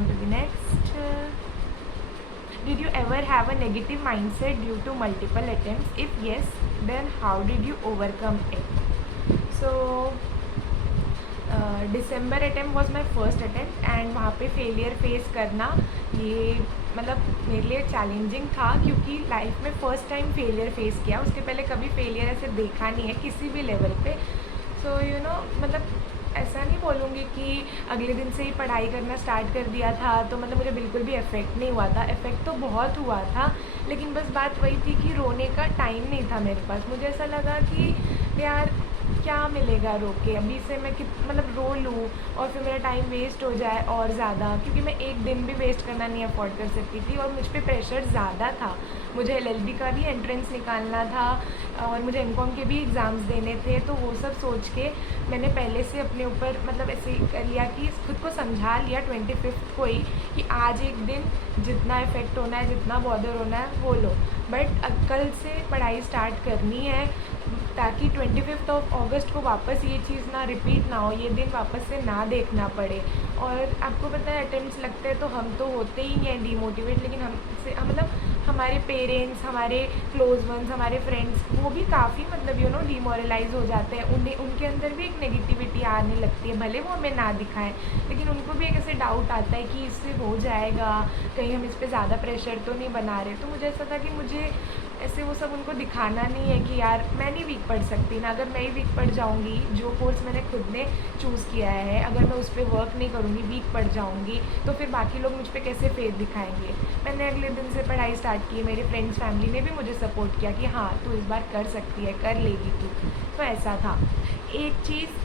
on to the next. Did you ever have a negative mindset due to multiple attempts? If yes, then how did you overcome it? So December attempt was my first attempt and वहाँ पे failure face करना ये मतलब मेरे लिए challenging था, क्योंकि life में फ़र्स्ट टाइम फेलियर फेस किया। उसके पहले कभी फेलियर ऐसे देखा नहीं है किसी भी लेवल पे। सो मतलब ऐसा नहीं बोलूँगी कि अगले दिन से ही पढ़ाई करना स्टार्ट कर दिया था तो मतलब मुझे बिल्कुल भी इफ़ेक्ट नहीं हुआ था। इफ़ेक्ट तो बहुत हुआ था, लेकिन बस बात वही थी कि रोने का टाइम नहीं था मेरे पास। मुझे ऐसा लगा कि यार क्या मिलेगा रो के, अभी से मैं मतलब रो लूँ और फिर मेरा टाइम वेस्ट हो जाए और ज़्यादा, क्योंकि मैं एक दिन भी वेस्ट करना नहीं अफोर्ड कर सकती थी और मुझ पर प्रेशर ज़्यादा था। मुझे एलएलबी का भी एंट्रेंस निकालना था और मुझे एमकॉम के भी एग्ज़ाम्स देने थे। तो वो सब सोच के मैंने पहले से अपने ऊपर मतलब ऐसे कर लिया कि खुद को समझा लिया 25th को ही कि आज एक दिन जितना इफ़ेक्ट होना है, जितना बॉदर होना है वो लो, बट कल से पढ़ाई स्टार्ट करनी है ताकि 25th ऑफ अगस्त को वापस ये चीज़ ना रिपीट ना हो, ये दिन वापस से ना देखना पड़े। और आपको पता है अटेम्प्ट्स लगते हैं तो हम तो होते ही हैं डीमोटिवेट, लेकिन हमसे मतलब हमारे पेरेंट्स, हमारे क्लोज वंस, हमारे फ्रेंड्स वो भी काफ़ी मतलब डिमोरलाइज हो जाते हैं। उनके अंदर भी एक नेगेटिविटी आने लगती है, भले वो हमें ना दिखाएं, लेकिन उनको भी एक ऐसे डाउट आता है कि इससे हो जाएगा, कहीं हम इस पर ज़्यादा प्रेशर तो नहीं बना रहे। तो मुझे ऐसा था कि मुझे ऐसे वो सब उनको दिखाना नहीं है कि यार मैं नहीं वीक पढ़ सकती ना, अगर मैं ही वीक पढ़ जाऊँगी, जो कोर्स मैंने खुद ने चूज़ किया है अगर मैं उस पर वर्क नहीं करूँगी, वीक पढ़ जाऊँगी, तो फिर बाकी लोग मुझ पर कैसे फेथ दिखाएंगे। मैंने अगले दिन से पढ़ाई स्टार्ट की, मेरे फ्रेंड्स फैमिली ने भी मुझे सपोर्ट किया कि हाँ तू इस बार कर सकती है, कर लेगी तू। तो ऐसा था। एक चीज़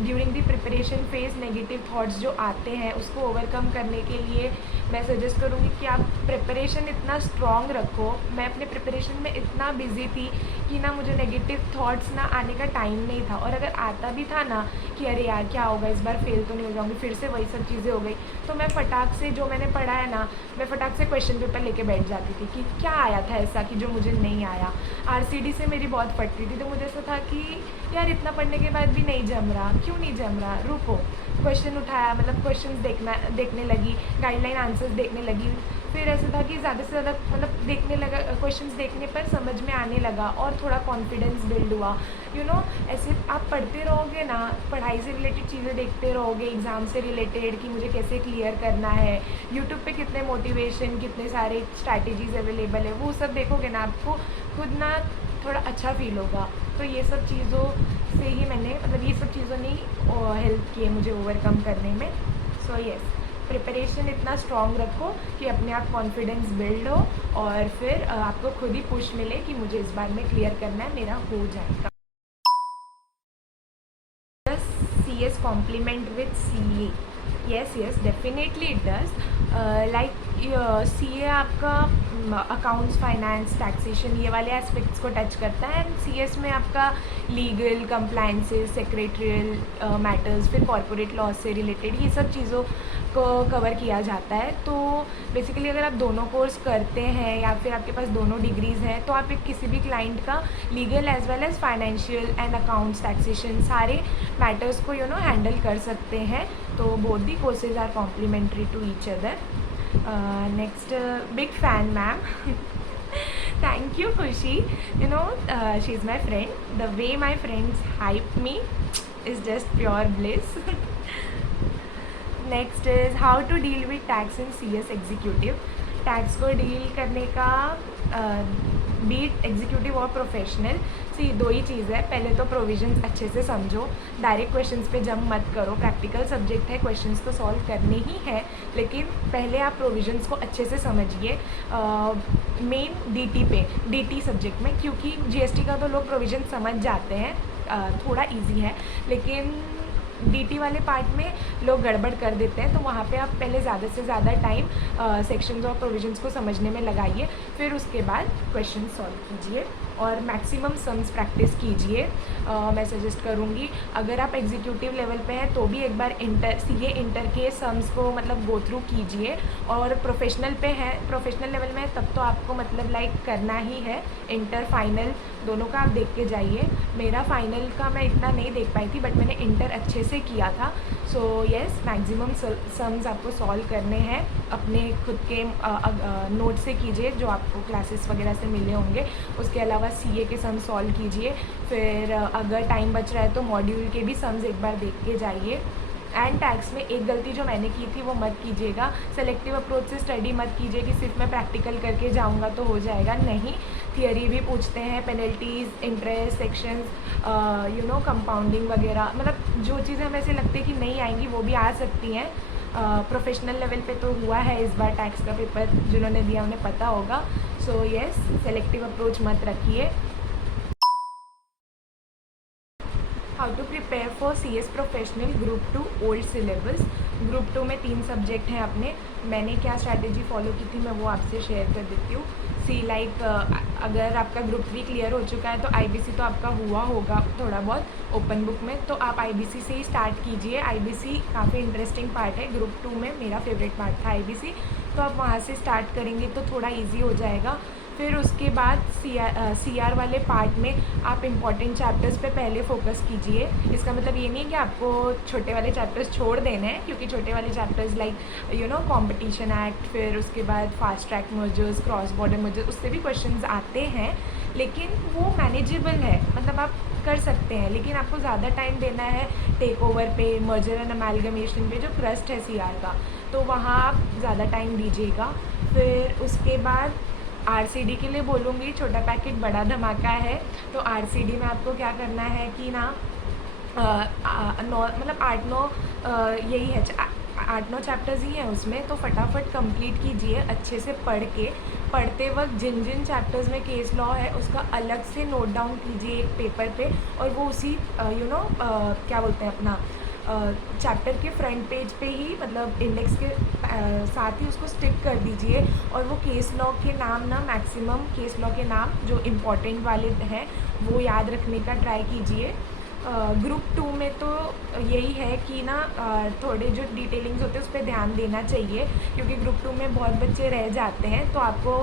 during the preparation phase negative thoughts जो आते हैं उसको ओवरकम करने के लिए मैं सजेस्ट करूँगी कि आप प्रिपरेशन इतना स्ट्रॉन्ग रखो। मैं अपने प्रिपरेशन में इतना बिजी थी कि ना मुझे नेगेटिव थॉट्स ना आने का टाइम नहीं था, और अगर आता भी था ना कि अरे यार क्या होगा इस बार फेल तो नहीं हो जाऊँगी, फिर से वही सब चीज़ें हो गई, तो मैं फटाक से जो मैंने पढ़ा है ना, मैं फटाक से क्वेश्चन पेपर लेके बैठ जाती थी कि क्या आया था ऐसा कि जो मुझे नहीं आया। आरसीडी से मेरी बहुत फटती थी, तो मुझे ऐसा था कि यार इतना पढ़ने के बाद भी नहीं जम रहा, क्यों नहीं जम रहा, रुको। क्वेश्चन उठाया, मतलब क्वेश्चंस देखने लगी, गाइडलाइन आंसर्स देखने लगी। फिर ऐसा था कि ज़्यादा से ज़्यादा मतलब देखने लगा, क्वेश्चंस देखने पर समझ में आने लगा और थोड़ा कॉन्फिडेंस बिल्ड हुआ। ऐसे आप पढ़ते रहोगे ना, पढ़ाई से रिलेटेड चीज़ें देखते रहोगे, एग्ज़ाम से रिलेटेड कि मुझे कैसे क्लियर करना है, यूट्यूब पे कितने मोटिवेशन, कितने सारे स्ट्रैटेजीज़ अवेलेबल है, वो सब देखोगे ना, आपको खुद ना थोड़ा अच्छा फील होगा। तो ये सब चीज़ों से ही मैंने मतलब ये सब चीज़ों ने हेल्प की है मुझे ओवरकम करने में। सो येस, प्रिपरेशन इतना स्ट्रॉन्ग रखो कि अपने आप कॉन्फिडेंस बिल्ड हो और फिर आपको खुद ही पुश मिले कि मुझे इस बार में क्लियर करना है, मेरा हो जाएगा। CS complement with CA? Yes, definitely it does. CA आपका अकाउंट्स, फाइनेंस, टैक्सेशन ये वाले एस्पेक्ट्स को टच करता है, एंड CS में आपका लीगल, कंप्लाइंसेस, सेक्रेटरियल मैटर्स, फिर कॉर्पोरेट लॉ से रिलेटेड ये सब चीज़ों को कवर किया जाता है। तो बेसिकली अगर आप दोनों कोर्स करते हैं या फिर आपके पास दोनों डिग्रीज़ हैं तो आप एक किसी भी क्लाइंट का legal as well as financial and accounts, taxation सारे मैटर्स को हैंडल कर सकते हैं। तो both the courses are complementary to each other. Next, big fan ma'am. Thank you, Khushi. She's my friend. The way my friends hype me is just pure bliss. Next is how to deal with tax in CS executive. Tax को deal करने का beat executive और professional सी दो ही चीज़ है। पहले तो provisions अच्छे से समझो, डायरेक्ट क्वेश्चंस पे जंप मत करो, प्रैक्टिकल सब्जेक्ट है, क्वेश्चंस तो सॉल्व करने ही है, लेकिन पहले आप प्रोविजंस को अच्छे से समझिए। मेन डीटी सब्जेक्ट में, क्योंकि जीएसटी का तो लोग प्रोविजन समझ जाते हैं, थोड़ा ईजी है, लेकिन डीटी वाले पार्ट में लोग गड़बड़ कर देते हैं। तो वहाँ पे आप पहले ज़्यादा से ज़्यादा टाइम सेक्शंस और प्रोविजंस को समझने में लगाइए, फिर उसके बाद क्वेश्चन सॉल्व कीजिए और मैक्सिमम सम्स प्रैक्टिस कीजिए। मैं सजेस्ट करूँगी अगर आप एग्जीक्यूटिव लेवल पे हैं तो भी एक बार सीए इंटर के सम्स को मतलब गो थ्रू कीजिए, और प्रोफेशनल पे हैं, प्रोफेशनल लेवल में तब तो आपको मतलब लाइक करना ही है। इंटर फाइनल दोनों का आप देख के जाइए। मेरा फाइनल का मैं इतना नहीं देख पाई थी, बट मैंने इंटर अच्छे से किया था। सो येस, मैक्सिमम सम्स आपको सॉल्व करने हैं, अपने खुद के नोट से कीजिए जो आपको क्लासेस वगैरह से मिले होंगे। उसके अलावा सीए के सम सॉल्व कीजिए। फिर अगर टाइम बच रहा है तो मॉड्यूल के भी सम्स एक बार देख के जाइए। एंड टैक्स में एक गलती जो मैंने की थी वो मत कीजिएगा, सेलेक्टिव अप्रोच से स्टडी मत कीजिए कि सिर्फ मैं प्रैक्टिकल करके जाऊंगा तो हो जाएगा। नहीं, थियरी भी पूछते हैं, पेनल्टीज़, इंटरेस्ट, सेक्शंस, कंपाउंडिंग वगैरह, मतलब जो चीज़ें हमें ऐसे लगती है कि नहीं आएंगी वो भी आ सकती हैं। प्रोफेशनल लेवल पे तो हुआ है इस बार टैक्स का पेपर, जिन्होंने दिया उन्हें पता होगा। सो येस, सेलेक्टिव अप्रोच मत रखिए। How to prepare for CS professional group 2 old syllabus. Group 2 में 3 सब्जेक्ट हैं अपने। मैंने क्या स्ट्रैटेजी फॉलो की थी मैं वो आपसे शेयर कर देती हूँ। अगर आपका ग्रुप 3 क्लियर हो चुका है तो IBC तो आपका हुआ होगा थोड़ा बहुत ओपन बुक में, तो आप IBC से ही स्टार्ट कीजिए। IBC काफ़ी इंटरेस्टिंग पार्ट है, ग्रुप 2 में मेरा फेवरेट पार्ट था IBC, तो आप वहाँ से स्टार्ट करेंगे तो थोड़ा ईजी हो जाएगा। फिर उसके बाद CR वाले पार्ट में आप इम्पॉर्टेंट चैप्टर्स पे पहले फोकस कीजिए। इसका मतलब ये नहीं है कि आपको छोटे वाले चैप्टर्स छोड़ देने हैं, क्योंकि छोटे वाले चैप्टर्स लाइक कॉम्पिटिशन एक्ट, फिर उसके बाद fast track mergers, cross border mergers, उससे भी क्वेश्चंस आते हैं, लेकिन वो मैनेजेबल है, मतलब आप कर सकते हैं। लेकिन आपको ज़्यादा टाइम देना है टेक ओवर पे, मर्जर एंड अमेलगमेशन पे, जो क्रस्ट है CR का, तो वहाँ आप ज़्यादा टाइम दीजिएगा। फिर उसके बाद RCD के लिए बोलूँगी, छोटा पैकेट बड़ा धमाका है। तो RCD में आपको क्या करना है कि ना मतलब 8-9 यही है, 8-9 चैप्टर्स ही हैं उसमें, तो फटाफट कंप्लीट कीजिए अच्छे से पढ़ के। पढ़ते वक्त जिन जिन चैप्टर्स में केस लॉ है उसका अलग से नोट डाउन कीजिए एक पेपर पे, और वो उसी क्या बोलते हैं अपना चैप्टर के फ्रंट पेज पे ही, मतलब इंडेक्स के साथ ही उसको स्टिक कर दीजिए। और वो केस लॉ के नाम ना, मैक्सिमम केस लॉ के नाम जो इम्पॉर्टेंट वाले हैं वो याद रखने का ट्राई कीजिए। ग्रुप 2 में तो यही है कि ना थोड़े जो डिटेलिंग्स होते हैं उस पर ध्यान देना चाहिए, क्योंकि ग्रुप 2 में बहुत बच्चे रह जाते हैं। तो आपको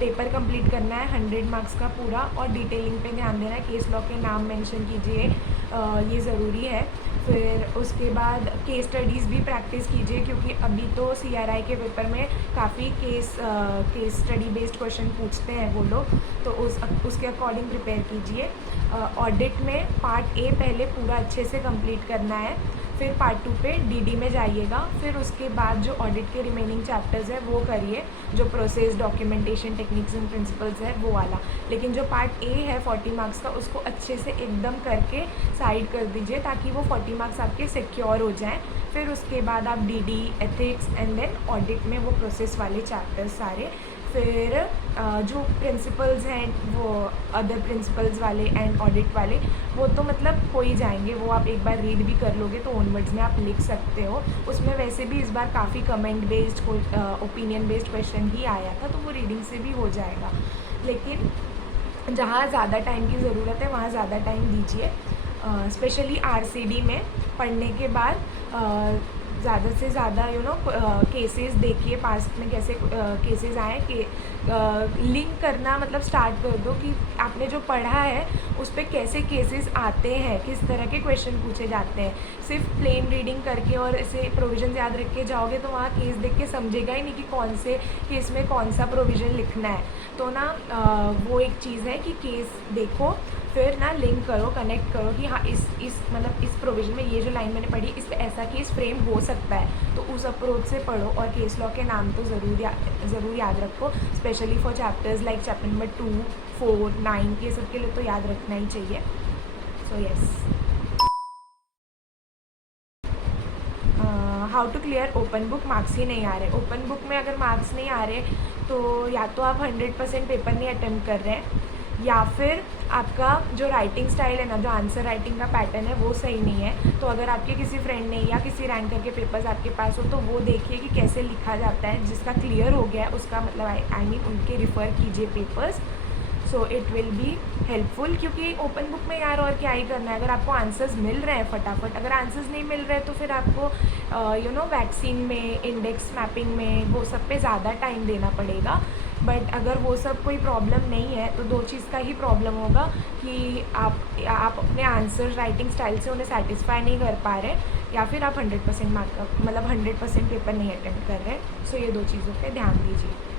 पेपर कंप्लीट करना है 100 मार्क्स का पूरा, और डिटेलिंग पे ध्यान देना है, केस लॉ के नाम मेंशन कीजिए, ये ज़रूरी है। फिर उसके बाद केस स्टडीज़ भी प्रैक्टिस कीजिए, क्योंकि अभी तो CRI के पेपर में काफ़ी केस स्टडी बेस्ड क्वेश्चन पूछते हैं वो लोग, तो उसके अकॉर्डिंग प्रिपेयर कीजिए। ऑडिट में पार्ट A पहले पूरा अच्छे से कंप्लीट करना है, फिर पार्ट 2 पे DD में जाइएगा। फिर उसके बाद जो ऑडिट के रिमेनिंग चैप्टर्स है वो करिए, जो process, documentation, techniques and principles है वो वाला। लेकिन जो पार्ट A है 40 मार्क्स का, उसको अच्छे से एकदम करके साइड कर दीजिए, ताकि वो 40 मार्क्स आपके सिक्योर हो जाएं। फिर उसके बाद आप DD, ethics and then audit में वो प्रोसेस वाले चैप्टर्स सारे। फिर जो प्रिंसिपल्स हैं वो अदर प्रिंसिपल्स वाले एंड ऑडिट वाले, वो तो मतलब हो ही जाएंगे, वो आप एक बार रीड भी कर लोगे तो ओनवर्ड्स में आप लिख सकते हो। उसमें वैसे भी इस बार काफ़ी comment based, opinion based question ही आया था, तो वो रीडिंग से भी हो जाएगा। लेकिन जहाँ ज़्यादा टाइम की ज़रूरत है वहाँ ज़्यादा टाइम दीजिए। स्पेशली RCD में पढ़ने के बाद ज़्यादा से ज़्यादा केसेस देखिए, पास्ट में कैसे केसेस आए, कि लिंक करना मतलब स्टार्ट कर दो कि आपने जो पढ़ा है उस पर कैसे केसेस आते हैं, किस तरह के क्वेश्चन पूछे जाते हैं। सिर्फ प्लेन रीडिंग करके और ऐसे प्रोविज़न याद रख के जाओगे तो वहाँ केस देख के समझेगा ही नहीं कि कौन से केस में कौन सा प्रोविज़न लिखना है। तो ना वो एक चीज़ है कि केस देखो, फिर ना लिंक करो, कनेक्ट करो कि हाँ इस मतलब इस प्रोविज़न में ये जो लाइन मैंने पढ़ी इस पर ऐसा केस फ्रेम हो सकता है, तो उस अप्रोच से पढ़ो। और केस लॉ के नाम तो ज़रूर याद रखो, specially for chapters like chapter number 2, 4, 9 के सब के लिए तो याद रखना ही चाहिए। So yes. How to clear open book, marks ही नहीं आ रहे। ओपन बुक में अगर मार्क्स नहीं आ रहे तो या तो आप 100% पेपर नहीं अटेम्प्ट कर रहे हैं, या फिर आपका जो राइटिंग स्टाइल है ना, जो आंसर राइटिंग का पैटर्न है वो सही नहीं है। तो अगर आपके किसी फ्रेंड ने या किसी रैंकर के पेपर्स आपके पास हो तो वो देखिए कि कैसे लिखा जाता है। जिसका क्लियर हो गया है उसका मतलब आई मीन उनके रिफ़र कीजिए papers. So it will be helpful, क्योंकि ओपन बुक में यार और क्या ही करना है, अगर आपको आंसर्स मिल रहे हैं फटाफट, अगर आंसर्स नहीं मिल रहे तो फिर आपको वैक्सीन में, इंडेक्स मैपिंग में, वो सब पे ज़्यादा टाइम देना पड़ेगा। बट अगर वो सब कोई प्रॉब्लम नहीं है तो दो चीज़ का ही प्रॉब्लम होगा कि आप अपने आंसर राइटिंग स्टाइल से उन्हें सेटिस्फाई नहीं कर पा रहे, या फिर आप 100% मार्क, मतलब 100% पेपर नहीं अटेम्प्ट कर रहे। सो ये दो चीज़ों पे ध्यान दीजिए।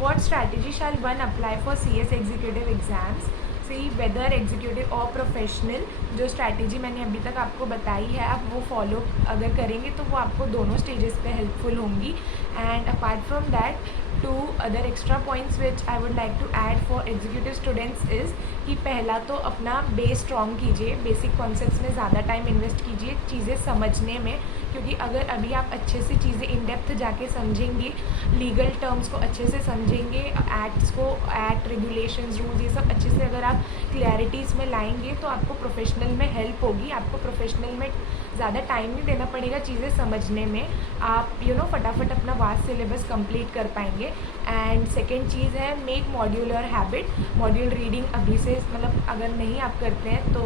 What strategy shall one apply for CS executive exams? See whether executive और प्रोफेशनल, जो स्ट्रैटेजी मैंने अभी तक आपको बताई है, आप वो फॉलो अगर करेंगे तो वो आपको दोनों स्टेजेस पे हेल्पफुल होंगी। And apart from that, two other extra points which I would like to add for executive students is कि पहला तो अपना बेस स्ट्रॉन्ग कीजिए, बेसिक कॉन्सेप्ट्स में ज़्यादा टाइम इन्वेस्ट कीजिए चीज़ें समझने में, क्योंकि अगर अभी आप अच्छे से चीज़ें इन डेप्थ जाके समझेंगे, लीगल टर्म्स को अच्छे से समझेंगे, एक्ट्स को, एक्ट, रेगुलेशंस, रूल्स, ये सब अच्छे से अगर आप क्लैरिटीज़ में लाएंगे तो आपको प्रोफेशनल में हेल्प होगी। आपको प्रोफेशनल में ज़्यादा टाइम नहीं देना पड़ेगा चीज़ें समझने में, आप फटाफट अपना वास्ट सिलेबस कंप्लीट कर पाएंगे। एंड सेकेंड चीज़ है, make modular habit. Module reading अभी से, मतलब अगर नहीं आप करते हैं तो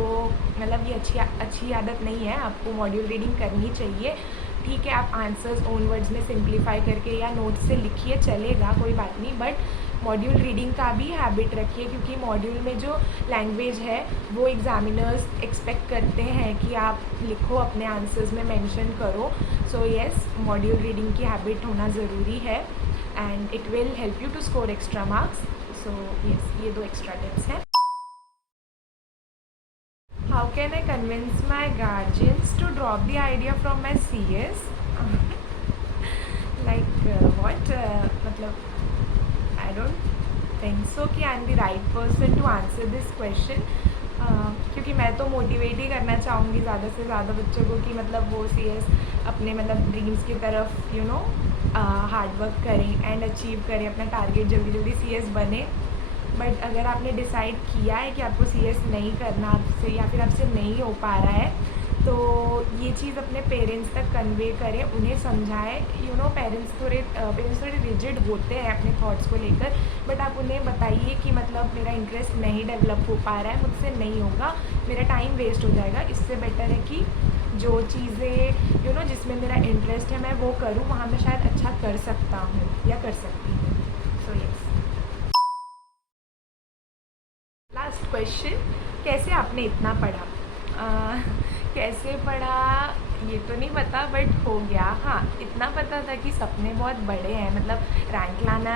मतलब ये अच्छी आदत नहीं है, आपको मॉड्यूल रीडिंग करनी चाहिए। ठीक है, आप आंसर्स ओन वर्ड्स में सिंप्लीफाई करके या नोट्स से लिखिए, चलेगा, कोई बात नहीं, बट मॉड्यूल रीडिंग का भी हैबिट रखिए, क्योंकि मॉड्यूल में जो लैंग्वेज है वो एग्जामिनर्स एक्सपेक्ट करते हैं कि आप लिखो, अपने आंसर्स में मेंशन करो। सो येस, मॉड्यूल रीडिंग की हैबिट होना ज़रूरी है and it will help you to score extra marks. So yes, ये दो एक्स्ट्रा टिप्स हैं। How can I convince my guardians to drop the idea from my CS? Like what, मतलब I don't think so कि I am the right person to answer this question, क्योंकि मैं तो motivate ही करना चाहूँगी ज़्यादा से ज़्यादा बच्चों को कि मतलब वो CS अपने मतलब ड्रीम्स की तरफ हार्ड वर्क करें एंड अचीव करें, अपना टारगेट जल्दी जल्दी CS बने। बट अगर आपने डिसाइड किया है कि आपको CS नहीं करना आपसे, या फिर आपसे नहीं हो पा रहा है, तो ये चीज़ अपने पेरेंट्स तक कन्वे करें, उन्हें समझाएं। पेरेंट्स थोड़े रिजिड होते हैं अपने थॉट्स को लेकर, बट आप उन्हें बताइए कि मतलब मेरा इंटरेस्ट नहीं डेवलप हो पा रहा है, मुझसे नहीं होगा, मेरा टाइम वेस्ट हो जाएगा, इससे बेटर है कि जो चीज़ें जिसमें मेरा इंटरेस्ट है मैं वो करूँ, वहाँ मैं शायद अच्छा कर सकता हूँ या कर सकती हूँ। सो यस, लास्ट क्वेश्चन, कैसे आपने इतना पढ़ा? कैसे पढ़ा ये तो नहीं पता, बट हो गया। हाँ, इतना पता था कि सपने बहुत बड़े हैं, मतलब रैंक लाना,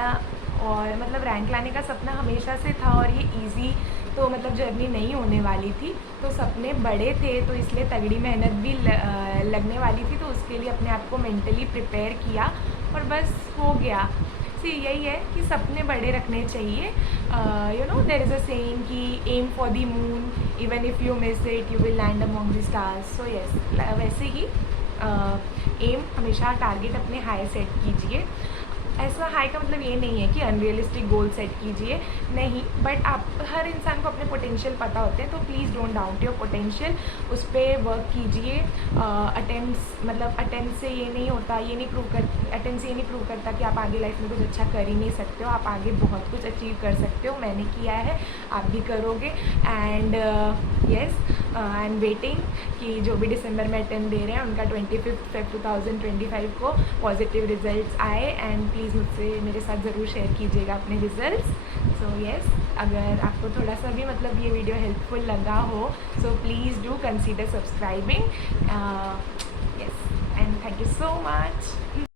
और मतलब रैंक लाने का सपना हमेशा से था, और ये इजी तो मतलब जर्नी नहीं होने वाली थी, तो सपने बड़े थे, तो इसलिए तगड़ी मेहनत भी लगने वाली थी, तो उसके लिए अपने आप को मेंटली प्रिपेयर किया और बस हो गया। सी यही है कि सपने बड़े रखने चाहिए। देयर इज़ अ सेइंग कि aim for the moon, even if you miss it you will land among the stars. So yes, वैसे ही एम हमेशा टारगेट अपने हाई सेट कीजिए। ऐसा हाई का मतलब ये नहीं है कि अनरियलिस्टिक गोल सेट कीजिए, नहीं, बट आप, हर इंसान को अपने पोटेंशियल पता होते हैं, तो please don't doubt your potential, उस पर वर्क कीजिए। अटेम्प्ट से ये नहीं होता, अटेम्प्ट से ये नहीं प्रूव करता कि आप आगे लाइफ में कुछ अच्छा कर ही नहीं सकते हो, आप आगे बहुत कुछ अचीव कर सकते हो, मैंने किया है, आप भी करोगे। And yes, I am waiting कि जो भी दिसंबर में अटेम्प्ट दे रहे हैं उनका 25 Feb 2025 को पॉजिटिव रिजल्ट्स आए, एंड प्लीज़ मुझसे, मेरे साथ ज़रूर शेयर कीजिएगा अपने रिजल्ट्स। सो येस, अगर आपको थोड़ा सा भी मतलब ये वीडियो हेल्पफुल लगा हो, so please do consider subscribing. Yes, and thank you so much.